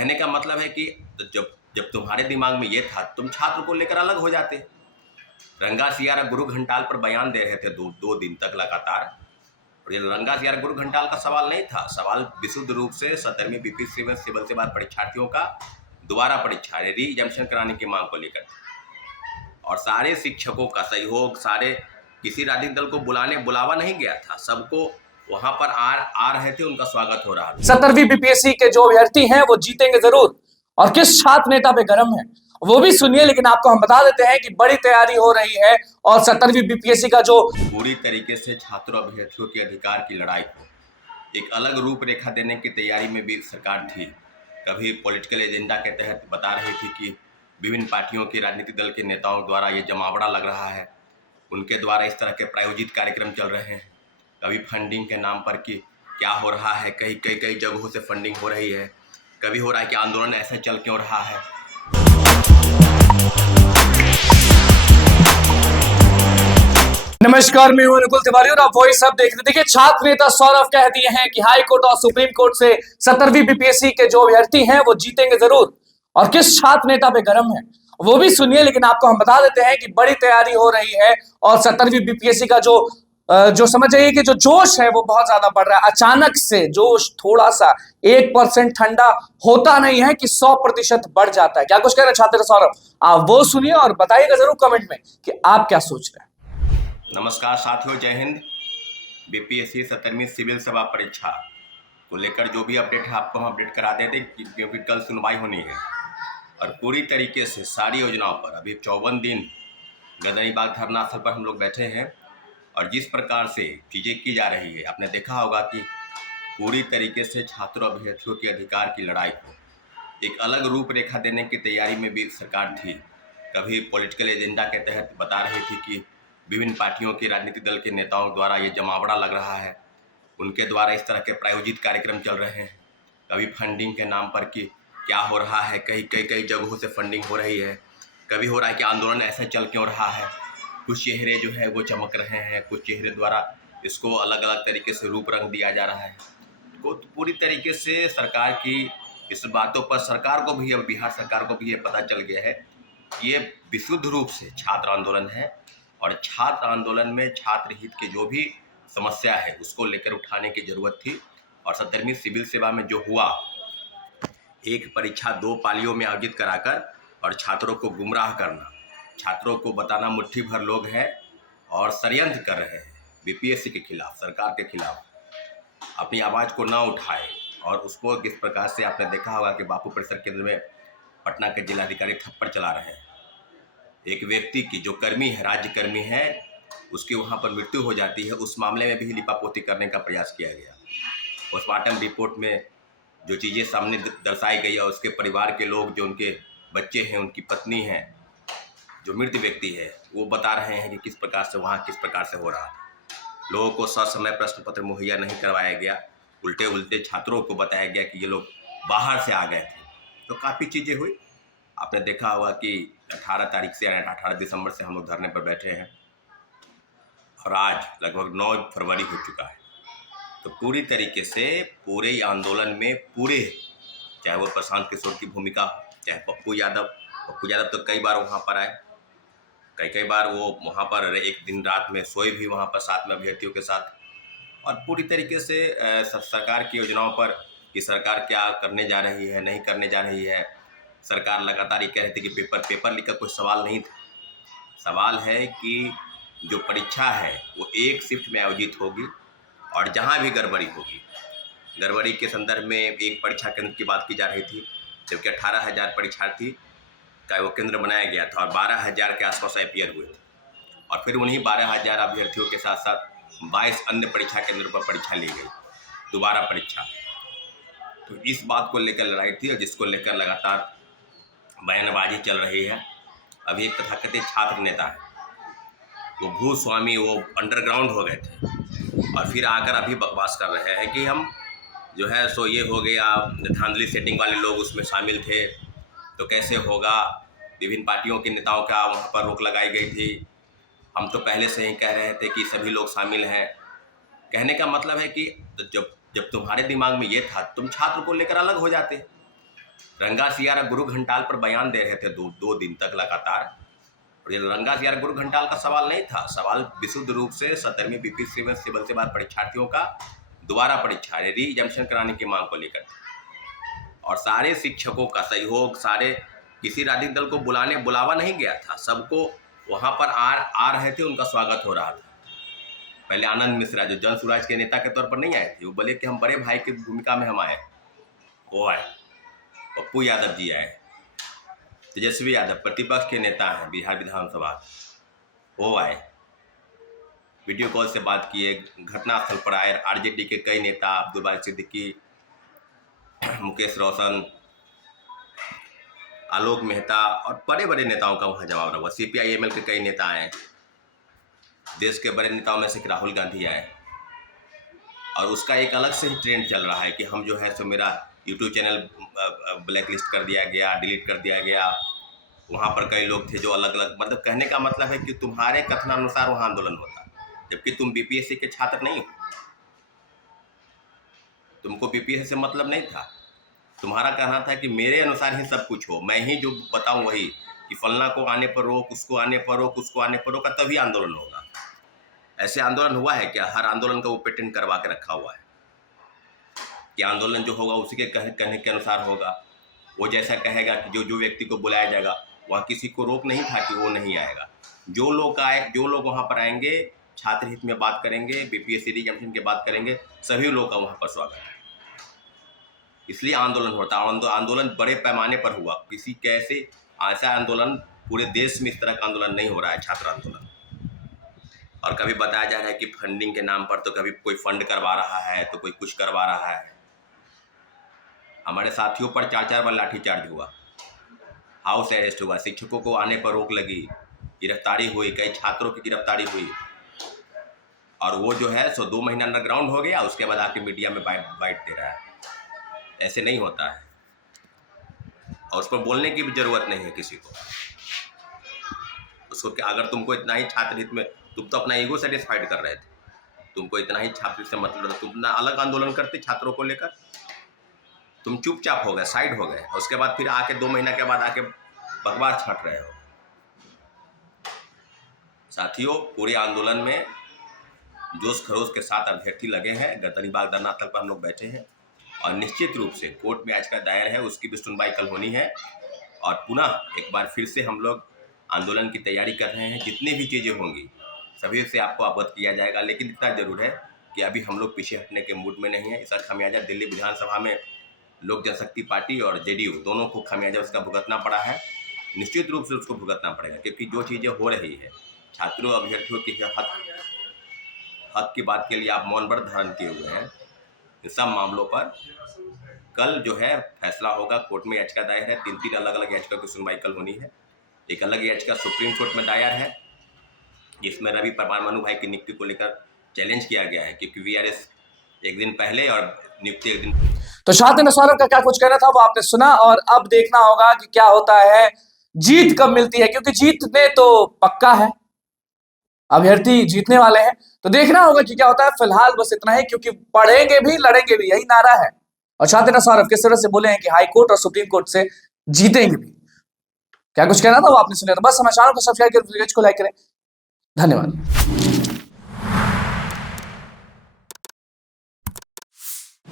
कहने का मतलब है कि जब जब तुम्हारे दिमाग में ये था, तुम छात्र को लेकर अलग हो जाते। रंगा सियारा गुरु घंटाल पर बयान दे रहे थे दो दिन तक लगातार। और ये रंगा सियारा गुरु घंटाल का सवाल नहीं था, सवाल विशुद्ध रूप से 17वीं बीपी सिविल से बाद परीक्षार्थियों का दोबारा परीक्षा री एग्जामिनेशन कराने की मांग को लेकर। और सारे शिक्षकों का सहयोग, सारे किसी राजनीतिक दल को बुलावा नहीं गया था, सबको वहां पर आ रहे थे, उनका स्वागत हो रहा था। 17वीं बीपीएससी के जो अभ्यर्थी हैं वो जीतेंगे जरूर, और किस छात्र नेता पे गरम है वो भी सुनिए। लेकिन आपको हम बता देते हैं कि बड़ी तैयारी हो रही है और 17वीं बीपीएससी का जो पूरी तरीके से छात्रों अभ्यर्थियों के अधिकार की लड़ाई को एक अलग रूपरेखा देने की तैयारी में भी सरकार थी। कभी पॉलिटिकल एजेंडा के तहत बता रही थी कि विभिन्न पार्टियों के राजनीतिक दल के नेताओं द्वारा ये जमावड़ा लग रहा है, उनके द्वारा इस तरह के प्रायोजित कार्यक्रम चल रहे हैं। कभी फंडिंग के नाम पर कि क्या हो रहा है, कई जगहों से फंडिंग हो रही है, कभी हो रहा है कि आंदोलन ऐसा चल क्यों रहा है। नमस्कार, मैं हूं अनुकुल तिवारी और आप वॉइस अब देख रहे। देखिए, छात्र नेता सौरभ कह दिए हैं कि हाई कोर्ट और सुप्रीम कोर्ट से 17वीं बीपीएससी के जो अभ्यर्थी हैं वो जीतेंगे जरूर, और किस छात्र नेता पे गरम है वो भी सुनिए। लेकिन आपको हम बता देते हैं कि बड़ी तैयारी हो रही है और 17वीं बीपीएससी का जो समझ जाइए कि जो जोश है वो बहुत ज्यादा बढ़ रहा है। अचानक से जोश थोड़ा सा 1% ठंडा होता नहीं है कि 100% बढ़ जाता है। क्या कुछ कह रहे हैं छात्र सौरभ, आप वो सुनिए और बताइएगा जरूर कमेंट में कि आप क्या सोच रहे हैं। नमस्कार साथियों, जय हिंद। बीपीएससी 17वीं सिविल सेवा परीक्षा को लेकर जो भी अपडेट है आपको हम अपडेट करा देते, क्योंकि कल सुनवाई होनी है और पूरी तरीके से सारी योजनाओं पर अभी 54 दिन गदरीबाग धरना स्थल पर हम लोग बैठे हैं। और जिस प्रकार से चीज़ें की जा रही है, आपने देखा होगा कि पूरी तरीके से छात्रों अभ्यर्थियों के अधिकार की लड़ाई को एक अलग रूपरेखा देने की तैयारी में भी सरकार थी। कभी पॉलिटिकल एजेंडा के तहत बता रही थी कि विभिन्न पार्टियों के राजनीतिक दल के नेताओं द्वारा ये जमावड़ा लग रहा है, उनके द्वारा इस तरह के प्रायोजित कार्यक्रम चल रहे हैं। कभी फंडिंग के नाम पर कि क्या हो रहा है, कई जगहों से फंडिंग हो रही है, कभी हो रहा है कि आंदोलन ऐसा चल क्यों रहा है। कुछ चेहरे जो है वो चमक रहे हैं, कुछ चेहरे द्वारा इसको अलग अलग तरीके से रूप रंग दिया जा रहा है। तो पूरी तरीके से सरकार की इस बातों पर सरकार को भी, अब बिहार सरकार को भी ये पता चल गया है कि ये विशुद्ध रूप से छात्र आंदोलन है और छात्र आंदोलन में छात्र हित की जो भी समस्या है उसको लेकर उठाने की जरूरत थी। और 17वीं सिविल सेवा में जो हुआ, एक परीक्षा 2 पालियों में आयोजित कराकर और छात्रों को गुमराह करना, छात्रों को बताना मुट्ठी भर लोग हैं और षड्यंत्र कर रहे हैं बीपीएससी के खिलाफ, सरकार के खिलाफ, अपनी आवाज़ को ना उठाए। और उसको किस प्रकार से आपने देखा होगा कि बापू परिसर केंद्र में पटना के जिलाधिकारी थप्पड़ चला रहे हैं। एक व्यक्ति की जो कर्मी है, राज्य कर्मी है, उसकी वहाँ पर मृत्यु हो जाती है। उस मामले में भी लिपापोती करने का प्रयास किया गया। पोस्टमार्टम रिपोर्ट में जो चीज़ें सामने दर्शाई गई और उसके परिवार के लोग, जो उनके बच्चे हैं, उनकी पत्नी है, जो मृत व्यक्ति है, वो बता रहे हैं कि किस प्रकार से वहाँ किस प्रकार से हो रहा था। लोगों को ससमय प्रश्न पत्र मुहैया नहीं करवाया गया, उल्टे छात्रों को बताया गया कि ये लोग बाहर से आ गए थे। तो काफ़ी चीज़ें हुई। आपने देखा होगा कि 18 तारीख से 18 दिसंबर से हम लोग धरने पर बैठे हैं और आज लगभग 9 फरवरी हो चुका है। तो पूरी तरीके से पूरे आंदोलन में चाहे वो प्रशांत किशोर की भूमिका, चाहे पप्पू यादव तो कई बार वहाँ पर आए, कई बार वो वहाँ पर एक दिन रात में सोए भी वहाँ पर साथ में अभ्यर्थियों के साथ। और पूरी तरीके से सरकार की योजनाओं पर कि सरकार क्या करने जा रही है, नहीं करने जा रही है। सरकार लगातार ये कह रही थी कि पेपर लीक का कोई सवाल नहीं था। सवाल है कि जो परीक्षा है वो एक शिफ्ट में आयोजित होगी और जहाँ भी गड़बड़ी होगी, गड़बड़ी के संदर्भ में एक परीक्षा केंद्र की बात की जा रही थी, जबकि 18,000 परीक्षार्थी का वो केंद्र बनाया गया था और 12,000 के आसपास अपियर हुए थे। और फिर उन्हीं 12,000 अभ्यर्थियों के साथ साथ 22 अन्य परीक्षा केंद्रों पर परीक्षा ली गई, दोबारा परीक्षा। तो इस बात को लेकर लड़ाई थी और जिसको लेकर लगातार बयानबाजी चल रही है। अभी एक तथाकथित छात्र नेता है, वो भूस्वामी, वो अंडरग्राउंड हो गए थे और फिर आकर अभी बकवास कर रहे हैं कि हम जो है सो ये हो गया, धांधली सेटिंग वाले लोग उसमें शामिल थे, तो कैसे होगा। विभिन्न पार्टियों के नेताओं का वहाँ पर रोक लगाई गई थी। हम तो पहले से ही कह रहे थे कि सभी लोग शामिल हैं। कहने का मतलब है कि जब तुम्हारे दिमाग में ये था, तुम छात्र को लेकर अलग हो जाते। रंगा सियारा गुरु घंटाल पर बयान दे रहे थे दो दिन तक लगातार। और ये रंगा सियारा गुरु घंटाल का सवाल नहीं था, सवाल विशुद्ध रूप से 17वीं बीपीएससी में सिविल सेवा परीक्षार्थियों का दोबारा परीक्षा री एग्जामिनेशन कराने की मांग को लेकर। और सारे शिक्षकों का सहयोग, सारे किसी राजनीतिक दल को बुलावा नहीं गया था, सबको वहां पर आ रहे थे, उनका स्वागत हो रहा था। पहले आनंद मिश्रा जो जन स्वराज के नेता के तौर पर नहीं आए थे, वो बोले कि हम बड़े भाई की भूमिका में हम आए, वो आए। पप्पू यादव जी आए, तेजस्वी यादव प्रतिपक्ष के नेता हैं बिहार विधानसभा, वो आए, वीडियो कॉल से बात किए, घटनास्थल पर आए। आरजेडी के कई नेता, अब्दुल बारी सिद्दीकी, मुकेश रोशन, आलोक मेहता और बड़े बड़े नेताओं का वहाँ जवाब रहा। CPI-ML के कई नेता आए, देश के बड़े नेताओं में से राहुल गांधी आए। और उसका एक अलग से ही ट्रेंड चल रहा है कि हम जो है सो मेरा यूट्यूब चैनल ब्लैक लिस्ट कर दिया गया, डिलीट कर दिया गया। वहाँ पर कई लोग थे जो अलग अलग, मतलब कहने का मतलब है कि तुम्हारे कथनानुसार वहाँ आंदोलन होता, जबकि तुम बीपीएससी के छात्र नहीं हो, तुमको बीपीएससी से मतलब नहीं था। तुम्हारा कहना था कि मेरे अनुसार ही सब कुछ हो, मैं ही जो बताऊं वही, कि फलना को आने पर रोक, उसको आने पर रोक, उसको आने पर रोक, तभी आंदोलन होगा। ऐसे आंदोलन हुआ है क्या? हर आंदोलन का वो पेटेंट करवा के रखा हुआ है कि आंदोलन जो होगा उसी के कहने के अनुसार होगा। वो जैसा कहेगा कि जो व्यक्ति को बुलाया जाएगा, वह किसी को रोक नहीं था कि वो नहीं आएगा। जो लोग वहाँ पर आएंगे, छात्र हित में बात करेंगे, बीपीएससी एग्जामिनेशन की बात करेंगे, सभी लोग का वहाँ पर स्वागत है। इसलिए आंदोलन होता है। आंदोलन बड़े पैमाने पर हुआ, किसी कैसे ऐसा आंदोलन पूरे देश में इस तरह का आंदोलन नहीं हो रहा है, छात्र आंदोलन। और कभी बताया जा रहा है कि फंडिंग के नाम पर, तो कभी कोई फंड करवा रहा है, तो कोई कुछ करवा रहा है। हमारे साथियों पर 4 बार लाठीचार्ज हुआ, हाउस अरेस्ट हुआ, शिक्षकों को आने पर रोक लगी, गिरफ्तारी हुई, कई छात्रों की गिरफ्तारी हुई। और वो जो है सो 2 महीना अंडरग्राउंड हो गया, उसके बाद आके मीडिया में बाइट दे रहा है। ऐसे नहीं होता है, और उस पर बोलने की भी जरूरत नहीं है किसी को। उसको अगर तुमको इतना ही छात्र हित में, तुम तो अपना ईगो सेटिस्फाइड कर रहे थे, तुमको इतना ही छात्र से मतलब, तुम ना अलग आंदोलन करते छात्रों को लेकर, तुम चुपचाप हो गए, साइड हो गए। उसके बाद फिर आके 2 महीना के बाद आके बकवास छाट रहे हो। साथियों, पूरे आंदोलन में जोश खरोश के साथ अभ्यर्थी लगे हैं। गणतंत्र धरना स्थल पर हम लोग बैठे हैं, और निश्चित रूप से कोर्ट में याचिका दायर है, उसकी भी सुनवाई कल होनी है। और पुनः एक बार फिर से हम लोग आंदोलन की तैयारी कर रहे हैं। जितनी भी चीज़ें होंगी सभी से आपको अवगत किया जाएगा, लेकिन इतना जरूर है कि अभी हम लोग पीछे हटने के मूड में नहीं है। इसका खमियाजा दिल्ली विधानसभा में लोक जनशक्ति पार्टी और जेडीयू दोनों को खमियाजा उसका भुगतना पड़ा है। निश्चित रूप से उसको भुगतना पड़ेगा, क्योंकि जो चीज़ें हो रही है, छात्रों अभ्यर्थियों के हक की बात के लिए आप मौन व्रत धारण किए हुए हैं। इन सब मामलों पर कल जो है फैसला होगा। कोर्ट में याचिका दायर है, 3 अलग अलग याचिका की सुनवाई कल होनी है। एक अलग याचिका सुप्रीम कोर्ट में दायर है, जिसमें रवि परमार मनु भाई की नियुक्ति को लेकर चैलेंज किया गया है, क्योंकि वीआरएस एक दिन पहले और नियुक्ति एक दिन। तो शाहनवाज सौरभ का क्या कुछ कहना था वो आपने सुना, और अब देखना होगा कि क्या होता है, जीत कब मिलती है, क्योंकि जीतने तो पक्का है, अभ्यर्थी जीतने वाले हैं। तो देखना होगा कि क्या होता है। फिलहाल बस इतना ही, क्योंकि पढ़ेंगे भी लड़ेंगे भी, यही नारा है। और शाहनवाज सौरभ किस तरह से बोले हैं कि हाई कोर्ट और सुप्रीम कोर्ट से जीतेंगे भी, क्या कुछ कहना था वो आपने सुना। तो बस हमारे चैनल को सब्सक्राइब करें, वीडियो को लाइक करें। धन्यवाद।